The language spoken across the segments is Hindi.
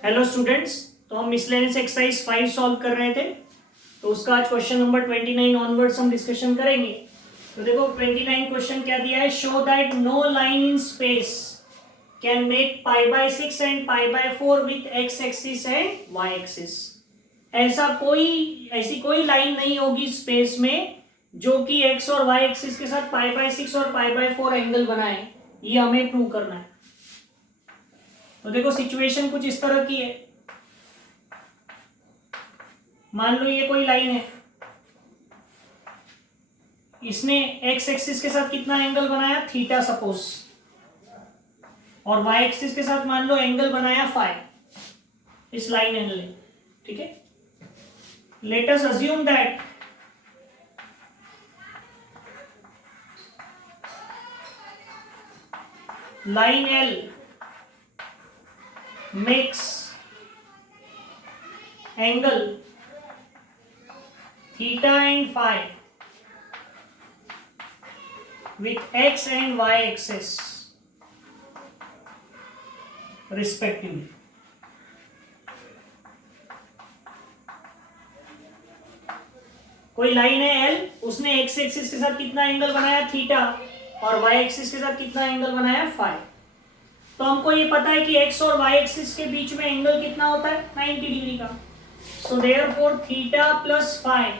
हेलो स्टूडेंट्स, तो हम मिसलेनियस एक्सरसाइज 5 सॉल्व कर रहे थे। तो उसका आज क्वेश्चन नंबर 29 ऑनवर्ड्स हम डिस्कशन करेंगे। तो देखो 29 क्वेश्चन क्या दिया है, show that no line in space can make π/6 and π/4 with x axis and y axis. ऐसी कोई लाइन नहीं होगी स्पेस में जो कि x और y एक्सिस के साथ π/6 और π/4 एंगल बनाए। ये हमें प्रूव करना है। तो देखो सिचुएशन कुछ इस तरह की है। मान लो ये कोई लाइन है, इसने x एक्सिस के साथ कितना एंगल बनाया, थीटा सपोज, और y एक्सिस के साथ मान लो एंगल बनाया फाई। इस लाइन एंगल ने, ठीक है। Let us assume that line L makes angle theta and phi with x and y axis respectively. कोई लाइन है L, उसने x एक्सिस के साथ कितना एंगल बनाया, थीटा, और y एक्सिस के साथ कितना एंगल बनाया, फाई। तो हमको ये पता है कि x और y एक्सिस के बीच में एंगल कितना होता है, 90 डिग्री का। So therefore theta plus phi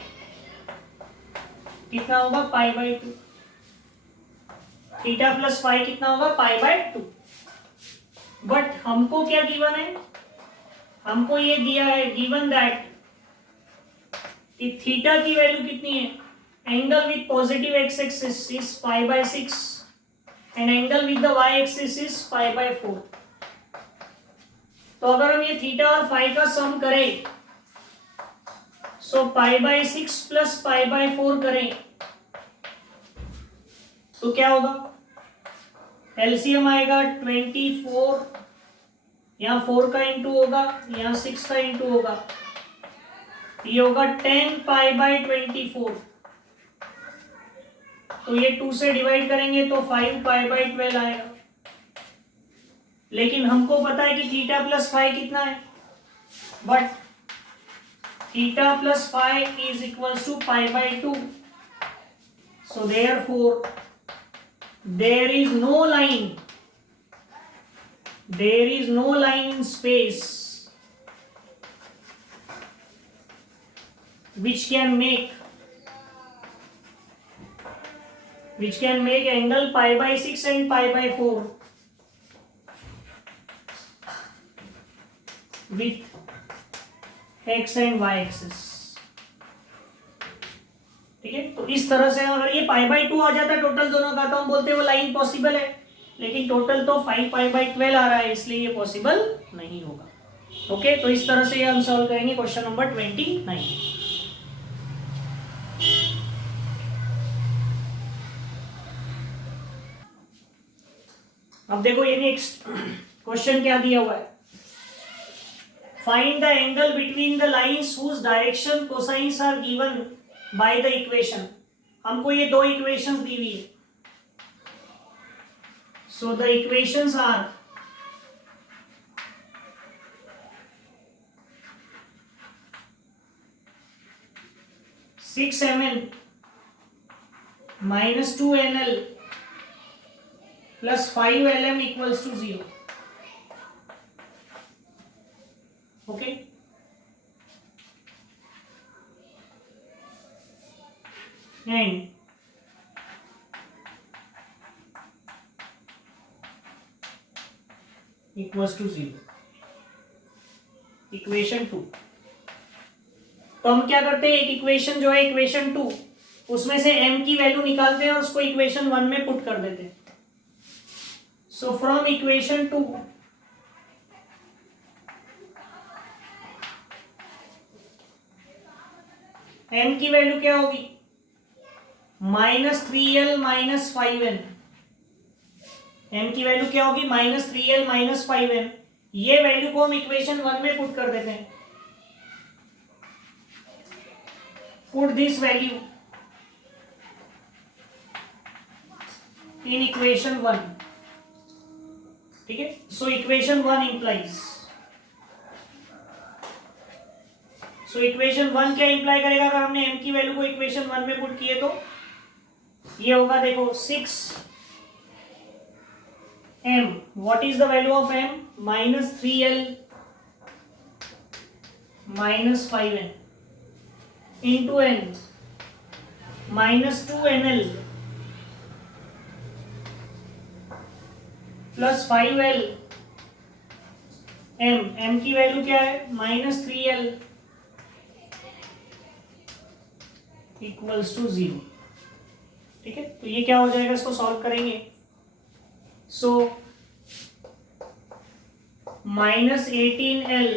कितना होगा, π/2। थीटा प्लस फाई कितना होगा, π/2। बट हमको क्या गिवन है, हमको ये दिया है गिवन दैट कि थीटा की वैल्यू कितनी है, angle with positive x axis is π/6 and angle with the y axis is π/4। तो अगर हम ये थीटा और फाई का सम करें, सो π/6 प्लस π/4 करें तो क्या होगा, एलसीएम आएगा 24, यहाँ 4 का इंटू होगा, यहाँ 6 का इंटू होगा, ये होगा 10 π/24। तो ये 2 से डिवाइड करेंगे तो 5 π/12 आएगा। लेकिन हमको पता है कि थीटा प्लस फाई कितना है, but theta plus phi is equal to π/2। So therefore there is no line in space which can make angle π/6 and π/4 with x and y axis। ठीक है, तो इस तरह से अगर ये π/2 आ जाता टोटल दोनों का तो हम बोलते हैं वो लाइन पॉसिबल है, लेकिन टोटल तो 5 π/12 आ रहा है, इसलिए ये पॉसिबल नहीं होगा। ओके, तो इस तरह से हम सॉल्व करेंगे क्वेश्चन नंबर 29। अब देखो ये नेक्स्ट क्वेश्चन क्या दिया हुआ है, find the angle between the lines whose direction cosines are given by the equation. हमको ये दो इक्वेशंस दी हुई है। So the equations are (6mn - 2nl plus 5lm equals to 0। Okay, and equals to 0। Equation 2। तो हम क्या करते हैं, एक इक्वेशन जो है इक्वेशन 2, उसमें से m की वैल्यू निकालते हैं और उसको इक्वेशन 1 में पुट कर देते हैं। सो फ्रॉम इक्वेशन 2 m की वैल्यू क्या होगी, -3l - 5n। m की वैल्यू क्या होगी, -3l - 5n। ये वैल्यू को हम इक्वेशन 1 में पुट कर देते हैं। Put this value in equation 1। ठीक है, so equation 1 implies so equation 1 क्या इंप्लाई करेगा अगर हमने m की वैल्यू को इक्वेशन 1 में पुट किए तो ये होगा, देखो 6 m, what is the value of m, -3l -5n into n -2nl plus 5l m की वैल्यू क्या है -3l इक्वल्स टू 0। ठीक है, तो ये क्या हो जाएगा, इसको सॉल्व करेंगे। सो -18l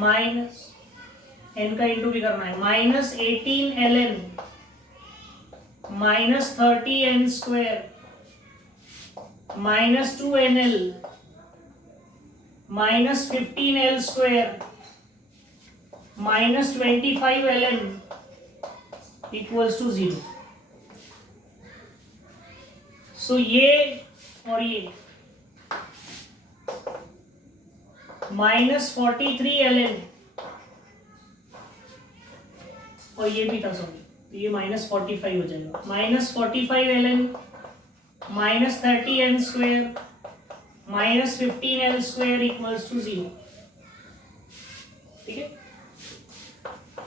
माइनस n का इंटू भी करना है, -18ln -30n² -2nl -15l² -25ln equals to 0। So ये और ये -43ln और ये भी था, सॉरी, तो ये -45 हो जाएगा, -45ln -30n² -15l² equals to 0। ठीक है,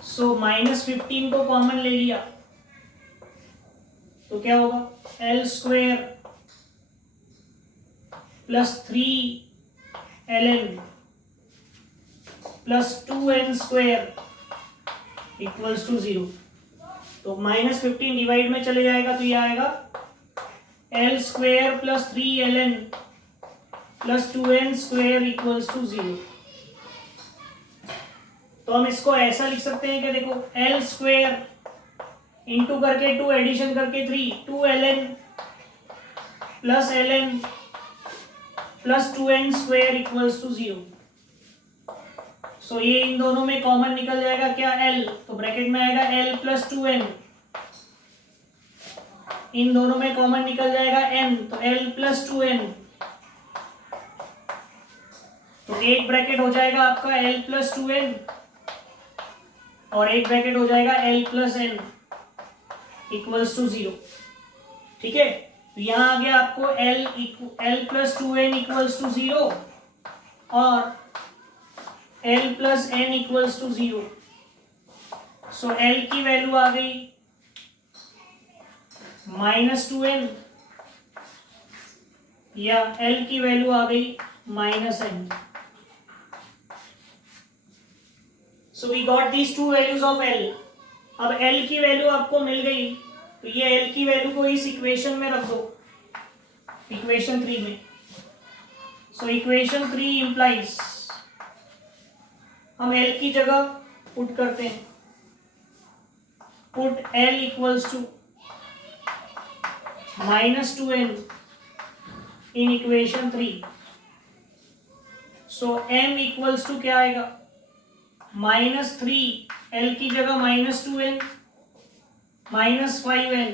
सो -15 को कॉमन ले लिया तो क्या होगा, l² plus 3ln plus 2n² equals to 0। तो -15 डिवाइड में चले जाएगा तो ये आएगा l² plus 3ln plus 2n² equals to 0। तो हम इसको ऐसा लिख सकते हैं कि देखो l² इंटू करके 2 एडिशन करके 3, 2ln plus ln plus 2n² equals to 0। So ये इन दोनों में कॉमन निकल जाएगा क्या, l, तो ब्रैकेट में आएगा l प्लस 2n, इन दोनों में कॉमन निकल जाएगा n, तो l प्लस 2n, तो एक ब्रैकेट हो जाएगा आपका l प्लस 2n और एक ब्रैकेट हो जाएगा l plus n equals to 0। ठीक है, तो यहां आ गया आपको l plus 2n equals to 0 और l plus n equals to 0। So l की वैल्यू आ गई -2n या l की वैल्यू आ गई -n। So we got these two values of l। अब l की वैल्यू आपको मिल गई तो ये l की वैल्यू को इस इक्वेशन में रख दो, इक्वेशन 3 में। सो इक्वेशन 3 इंप्लाइज, हम l की जगह पुट करते हैं, put l equals to -2n in equation 3। So m equals to क्या आएगा, -3, l की जगह -2n -5n,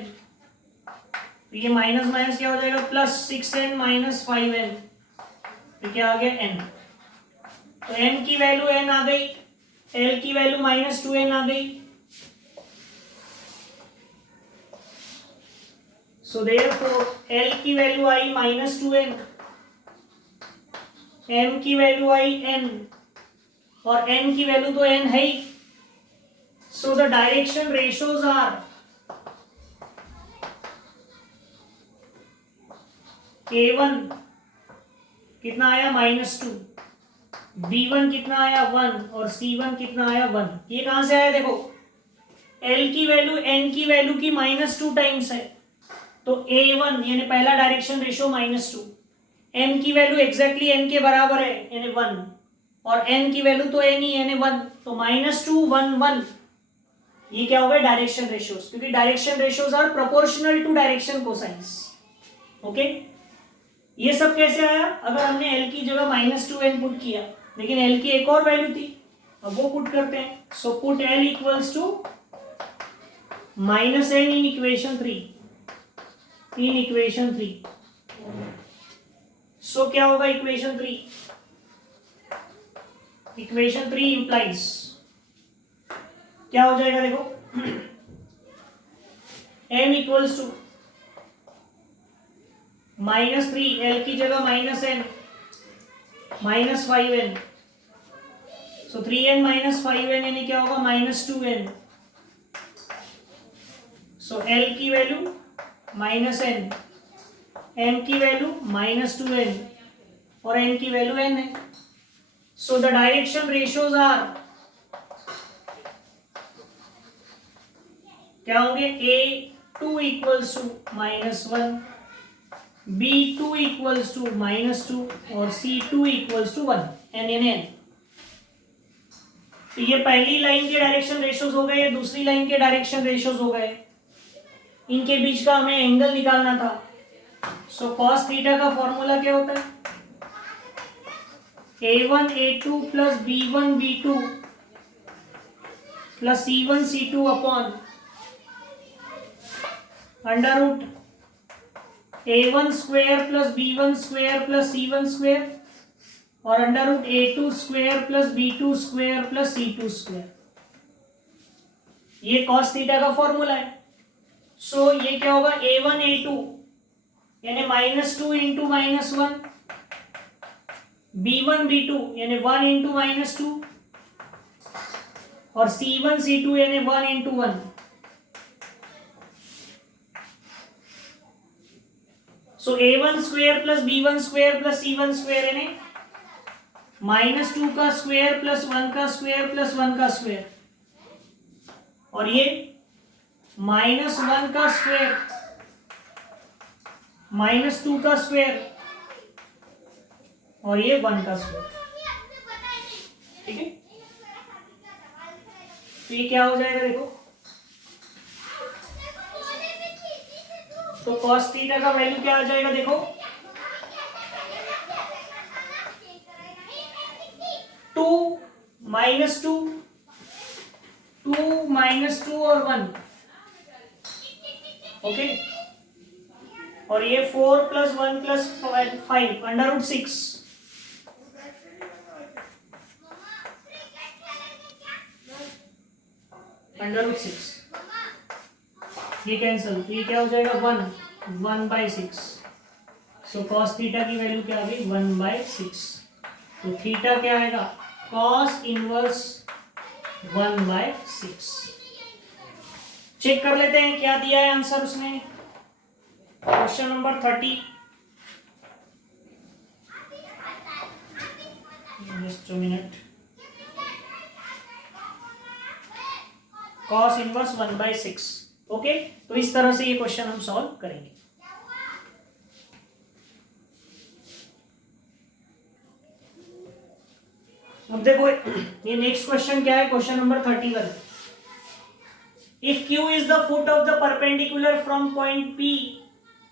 ये माइनस माइनस क्या हो जाएगा, +6n -5n, तो क्या आ गया n। तो m की वैल्यू n आ गई, l की वैल्यू -2n आ गई। सो देयरफॉर l की वैल्यू आई -2n, m की वैल्यू आई n और n की वैल्यू तो n है ही। So the direction ratios are a1 कितना आया -2, b1 कितना आया 1 और c1 कितना आया 1। ये कहां से आया, देखो l की वैल्यू n की वैल्यू की -2 टाइम्स है, तो a1 यानी पहला डायरेक्शन रेशियो -2, m की वैल्यू एग्जैक्टली n के बराबर है यानी 1 और n की वैल्यू तो n ही यानी 1, तो -2 1 1, ये क्या हो गया डायरेक्शन रेशियोज, क्योंकि direction ratios are proportional to direction cosines. Okay, ये सब कैसे आया, अगर हमने l की जगह -2n पुट किया, लेकिन l की एक और वैल्यू थी, अब वो पुट करते हैं। So put l equals to -n in equation 3, so क्या होगा इक्वेशन 3 implies क्या हो जाएगा देखो, m इक्वल्स टू -3, l की जगह -n, -5n, सो 3n - 5n यानी क्या होगा -2n, सो l की वैल्यू -n, m की वैल्यू -2n और n की वैल्यू n है. So the direction ratios are क्या होंगे, A2 equals to -1, B2 equals to -2 और C2 इक्वल्स टू 1, n. तो ये पहली लाइन के डायरेक्शन रेशियोज हो गए, ये दूसरी लाइन के डायरेक्शन रेशियोज हो गए. इनके बीच का हमें एंगल निकालना था. सो cos थीटा का फॉर्मूला क्या होता है, A1 A2 plus B1 B2 plus C1 C2 upon under root A1 square plus B1 square plus C1 square और under root A2 square plus B2 square plus C2 square. ये cos थीटा का फॉर्मूला है. सो ये क्या होगा, A1 A2 यानी -2 इंटू -1, B1 B2 यानी 1 इंटू -2 और C1 C2 यानी 1 इंटू 1. सो A1 square plus B1 square plus C1 square यानी -2 का स्क्वायर प्लस 1 का स्क्वायर प्लस 1 का स्क्वायर और ये -1 का स्क्वायर -2 का स्क्वायर और ये 1 का स्क्वायर. ठीक है, तो ये क्या हो जाएगा देखो, तो cos थीटा का वैल्यू क्या आ जाएगा देखो, 2 -2 और 1. ओके, और ये 4 plus 1 plus 5 under root 6. Under root 6 ये कैंसिल, ये क्या हो जाएगा 1/6. सो cos थीटा की वैल्यू क्या आ गई 1/6. तो थीटा क्या आएगा, cos इनवर्स 1/6. चेक कर लेते हैं क्या दिया है आंसर उसने. Question number 30, just 2 minute. cos inverse 1/6. Okay, तो इस तरह से ये क्वेश्चन हम सॉल्व करेंगे. अब देखो ये नेक्स्ट क्वेश्चन क्या है, question number 31. If Q is the foot of the perpendicular from point P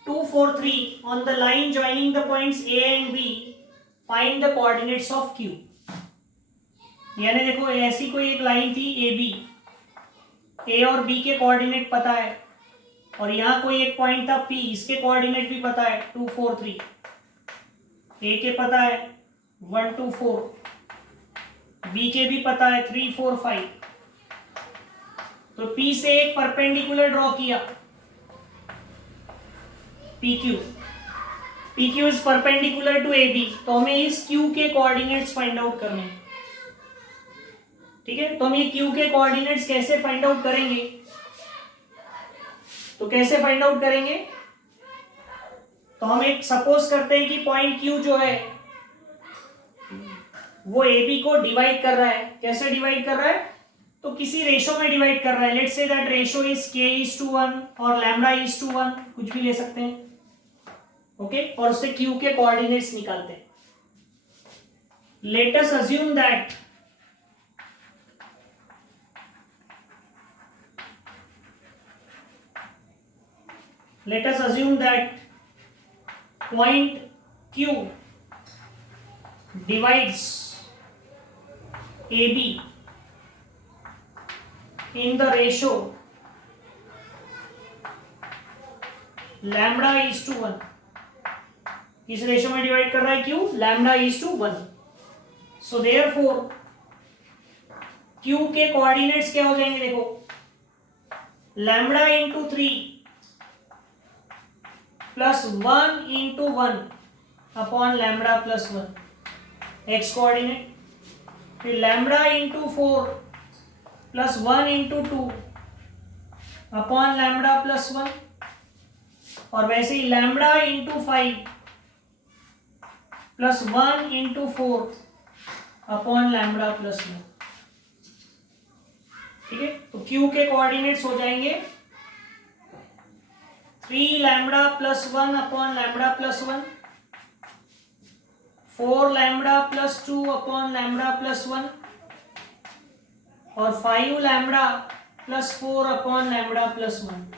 243 on the line joining the points A and B, find the coordinates of Q. यानी देखो ऐसी कोई एक लाइन थी AB, A और B के कोऑर्डिनेट पता है और यहाँ कोई एक पॉइंट था P, इसके कोऑर्डिनेट भी पता है 243, A के पता है 1 2 4, B के भी पता है 3 4 5. तो P से एक परपेंडिकुलर ड्रॉ किया PQ is perpendicular to AB. तो हमें इस Q के कोऑर्डिनेट्स फाइंड आउट करने हैं. ठीक है, तो हम ये Q के कोऑर्डिनेट्स कैसे फाइंड आउट करेंगे, तो कैसे फाइंड आउट करेंगे, तो हम एक सपोज करते हैं कि पॉइंट Q जो है वो AB को डिवाइड कर रहा है. कैसे डिवाइड कर रहा है, तो किसी रेशो में डिवाइड कर रहा है. Let's say that ratio is K:1 और λ:1, कुछ भी ले सकते हैं. ओके, और उससे Q के कोऑर्डिनेट्स निकालते हैं. Let us assume that point Q divides AB in the ratio λ:1. इस रेशो में डिवाइड कर रहा है Q λ:1. सो देयरफॉर क्यू के कोऑर्डिनेट्स क्या हो जाएंगे, देखो lambda into 3 plus 1 into 1 upon lambda plus 1 x coordinate, फिर lambda into 4 plus 1 into 2 upon lambda plus 1, और वैसे ही lambda into 5 plus 1 into 4 upon lambda plus 1। ठीक है, तो क्यू के कोऑर्डिनेट्स हो जाएंगे 3 lambda plus 1 upon lambda plus 1, 4 lambda plus 2 upon lambda plus 1, और 5 lambda plus 4 upon lambda plus 1।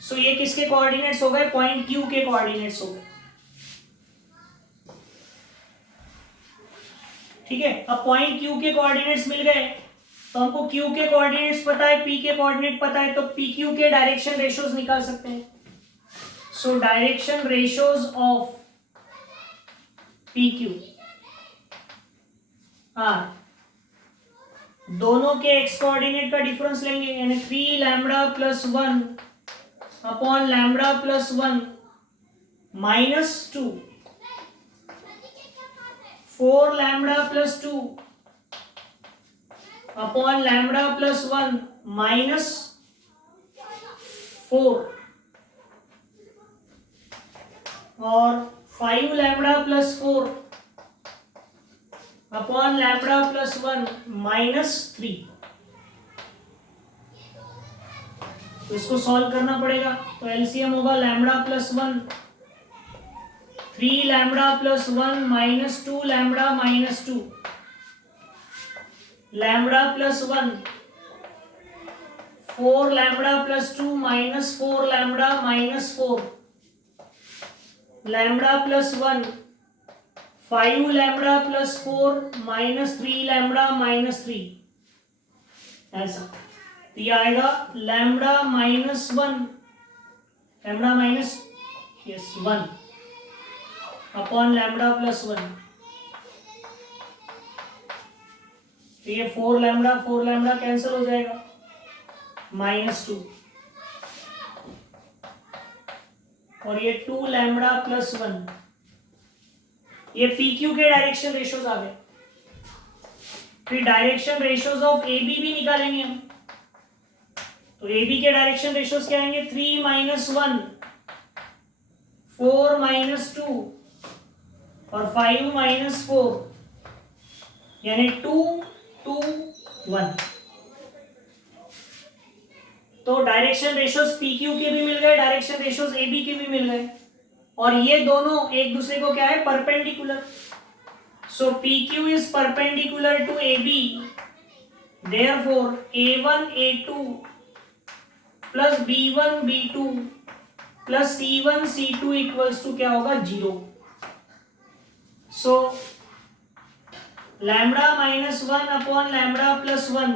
सो ये किसके कोऑर्डिनेट्स हो गए, पॉइंट क्यू के कोऑर्डिनेट्स हो गए। ठीक है, अब पॉइंट क्यू के कोऑर्डिनेट्स मिल गए, तो हमको क्यू के कोऑर्डिनेट्स पता है, पी के कोऑर्डिनेट पता है, तो पी क्यू के डायरेक्शन रेशियोज निकाल सकते हैं। So direction ratios of P Q R, दोनों के एक्स कोऑर्डिनेट का डिफरेंस लेंगे, यानी 3 lambda plus 1 upon lambda plus 1 minus 2, 4 lambda plus 2 upon lambda plus 1 minus 4, और 5 lambda plus 4 upon lambda plus 1 minus 3। तो इसको सॉल्व करना पड़ेगा, तो एलसीएम होगा lambda plus 1, 3 lambda plus 1 minus 2 lambda minus 2, lambda plus 1, 4 lambda plus 2 minus 4 lambda minus 4, lambda plus 1, 5 lambda plus 4 minus 3 lambda minus 3, ऐसा। तो ये आएगा lambda minus 1, lambda minus 1 upon lambda plus 1। तो ये 4 लैम्बडा कैंसिल हो जाएगा, माइनस 2, और ये 2 लैम्बडा प्लस 1। ये पी क्यू के डायरेक्शन रेशियोज आ गए। फिर direction ratios of A B भी निकालेंगे हम, तो ए बी के डायरेक्शन रेशियोज क्या आएंगे, 3 माइनस 1, 4 माइनस 2 और 5 माइनस 4, यानी 2 2 1। तो डायरेक्शन रेशियोज पी क्यू के भी मिल गए, डायरेक्शन रेशियोज ए बी के भी मिल गए, और ये दोनों एक दूसरे को क्या है, perpendicular. So P Q is perpendicular to A B, therefore A1 A2 plus B1 B2 plus C1 C2 equals to क्या होगा, 0। So lambda minus 1 upon lambda plus 1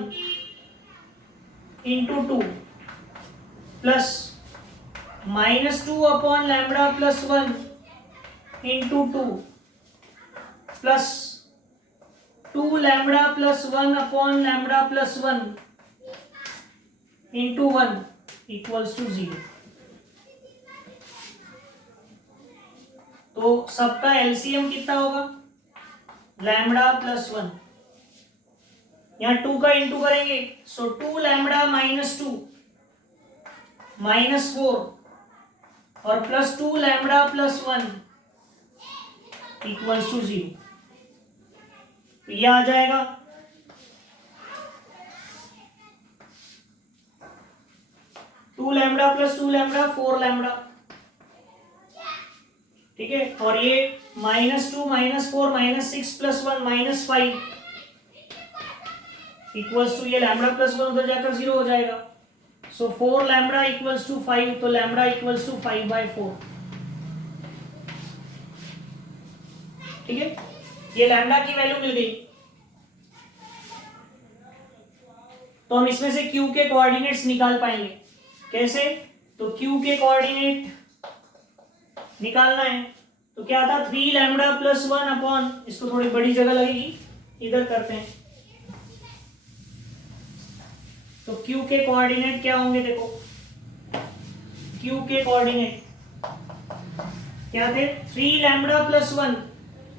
into 2 plus minus 2 upon lambda plus 1 into 2 plus 2 lambda plus 1 upon lambda plus 1 into 1 equals to 0। तो सबका एलसीएम कितना होगा, लैम्बडा प्लस 1, यहां 2 का इंटू करेंगे, सो 2 लैम्बडा माइनस 2 माइनस 4 और plus 2 lambda plus 1 equals to 0। तो यह आ जाएगा 2 लैम्बडा प्लस 2 लैम्बडा 4 लैम्बडा, ठीक है, और ये -2 -4 -6 प्लस 1 -5 इक्वल्स टू, ये लैम्बडा प्लस 1 उधर जाकर 0 हो जाएगा। सो 4 लैम्बडा इक्वल्स टू 5, तो लैम्बडा इक्वल्स टू 5/4। ठीक है, ये लैम्बडा की वैल्यू मिल गई। तो हम इसमें से क्यू के कोऑर्डिनेट्स निकाल पाएंगे। कैसे, तो क्यू के कोऑर्डिनेट निकालना है, तो क्या था, 3 लैम्बडा प्लस 1 अपॉन, इसको थोड़ी बड़ी जगह लगेगी, इधर करते हैं, तो क्यू के कोऑर्डिनेट क्या होंगे? देखो क्यू के कोऑर्डिनेट क्या थे? 3 लैम्बडा प्लस 1,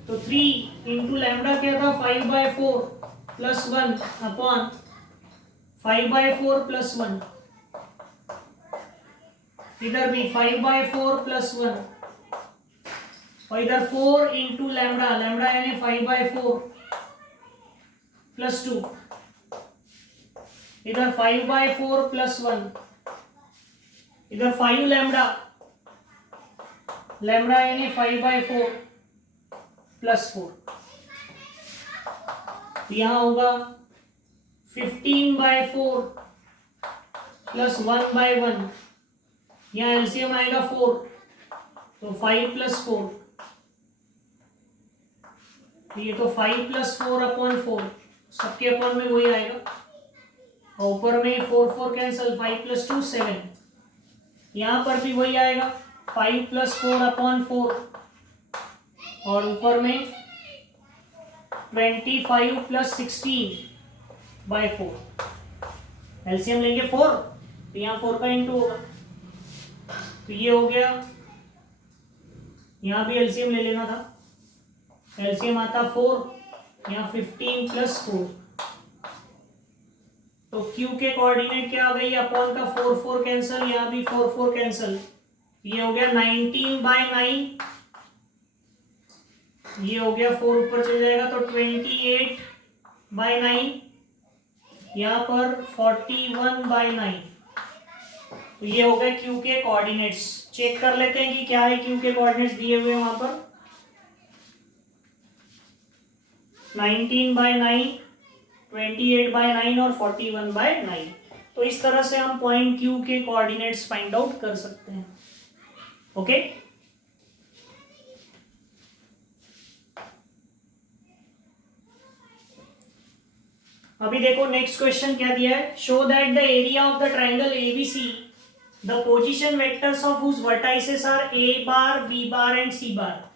तो 3 इंटू लैम्बडा क्या था? 5/4 प्लस 1 अपॉन 5/4 प्लस 1, इधर भी 5/4 प्लस 1, और इधर 4 इंटू लैम्बडा, लैम्बडा यानी 5/4 प्लस 2, इधर 5/4 प्लस 1, इधर 5 लैम्बडा, लैम्बडा यानी 5/4 प्लस 4, यहां होगा 15/4 प्लस 1/1, यहाँ एलसीएम आएगा 4, तो 5 प्लस 4, ये तो 5 प्लस 4 अपॉन 4, सबके अपॉन में वही आएगा, और ऊपर में 4 कैंसल, 5 प्लस 2 7, यहाँ पर भी वही आएगा 5 प्लस 4 अपॉन 4, और ऊपर में 25 प्लस 16/4, एलसीएम लेंगे 4, तो यहाँ 4 का इंटू होगा, तो ये हो गया, यहाँ भी एलसीएम ले लेना था, एलसीएम आता 4, यहाँ 15 प्लस 4, तो Q के कोऑर्डिनेट क्या आ गई? अपॉन का 4 कैंसल, यहाँ भी 4 कैंसल, ये हो गया 19/9, ये हो गया 4 ऊपर चल जाएगा तो 28/9, यहाँ पर 41/9, तो ये हो गए Q के कोऑर्डिनेट्स। चेक कर लेते हैं कि क्या है Q के कोऑर्डिनेट्स दिए हुए वहां पर, 19/9, 28/9 और 41/9। तो इस तरह से हम पॉइंट Q के कोऑर्डिनेट्स फाइंड आउट कर सकते हैं। ओके, अभी देखो नेक्स्ट क्वेश्चन क्या दिया है। Show that the area of the triangle ABC, the position vectors of whose vertices are a bar, b bar and c bar.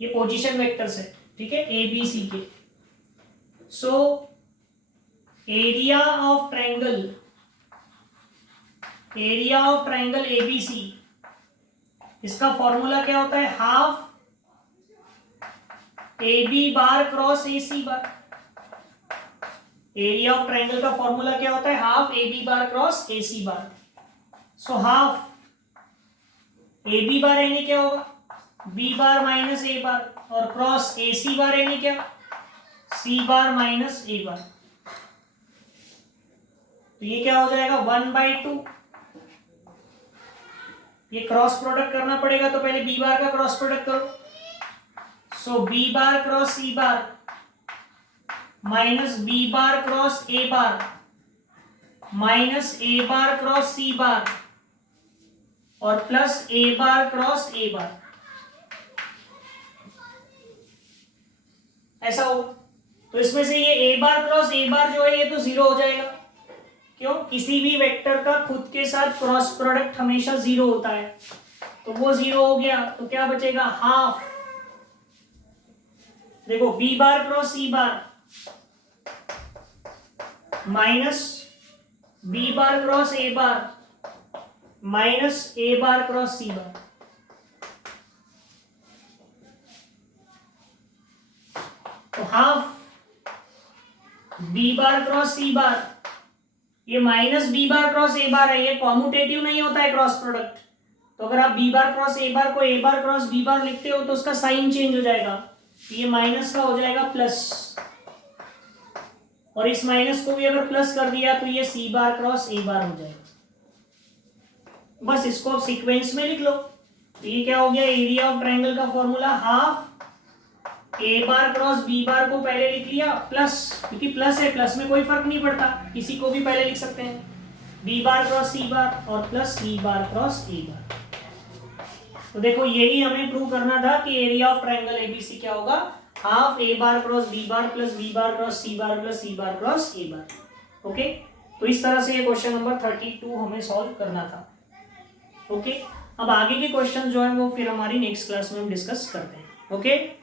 ये पोजीशन वेक्टर्स है, ठीक है, ए बी सी के। So area of triangle ABC, इसका फॉर्मूला क्या होता है? Half A B bar cross A C bar. Area of triangle का फॉर्मूला क्या होता है? Half A B bar cross A C bar. So half A B bar यानी क्या होगा? बी बार माइनस ए बार, और क्रॉस ए सी बार यानी क्या? सी बार माइनस ए बार। तो ये क्या हो जाएगा? 1/2। ये क्रॉस प्रोडक्ट करना पड़ेगा, तो पहले बी बार का क्रॉस प्रोडक्ट करो। So b bar cross C bar minus b bar cross A bar minus a bar cross C bar और प्लस ए बार क्रॉस ए बार, ऐसा हो। तो इसमें से ये ए बार क्रॉस ए बार जो है ये तो जीरो हो जाएगा। क्यों? किसी भी वेक्टर का खुद के साथ क्रॉस प्रोडक्ट हमेशा जीरो होता है, तो वो जीरो हो गया, तो क्या बचेगा? हाफ। देखो b bar cross C bar minus b bar cross A bar minus a bar cross C bar. तो हाफ बी बार क्रॉस सी बार, ये माइनस बी बार क्रॉस ए बार है, ये कॉम्यूटेटिव नहीं होता है क्रॉस प्रोडक्ट। तो अगर आप बी बार क्रॉस ए बार को ए बार क्रॉस बी बार लिखते हो तो उसका साइन चेंज हो जाएगा, ये माइनस का हो जाएगा प्लस, और इस माइनस को भी अगर प्लस कर दिया तो ये सी बार क्रॉस ए बार हो जाएगा। बस इसको आप सीक्वेंस में लिख लो। तो ये क्या हो गया? एरिया ऑफ ट्राइंगल का formula half A bar cross B बार को पहले लिख लिया प्लस, क्योंकि प्लस है, प्लस में कोई फर्क नहीं पड़ता, किसी को भी पहले लिख सकते हैं, बी बार क्रॉस सी बार और प्लस सी बार क्रॉस ए बार। तो देखो यही हमें प्रूव करना था कि एरिया ऑफ ट्राइंगल एबीसी क्या होगा? Half A bar cross B bar plus B bar cross C bar plus C bar cross A bar. Okay, तो इस तरह से ये क्वेश्चन नंबर 32 हमें सॉल्व करना था। ओके, अब आगे के क्वेश्चन जो है वो फिर हमारी नेक्स्ट क्लास में हम डिस्कस करते हैं। ओके।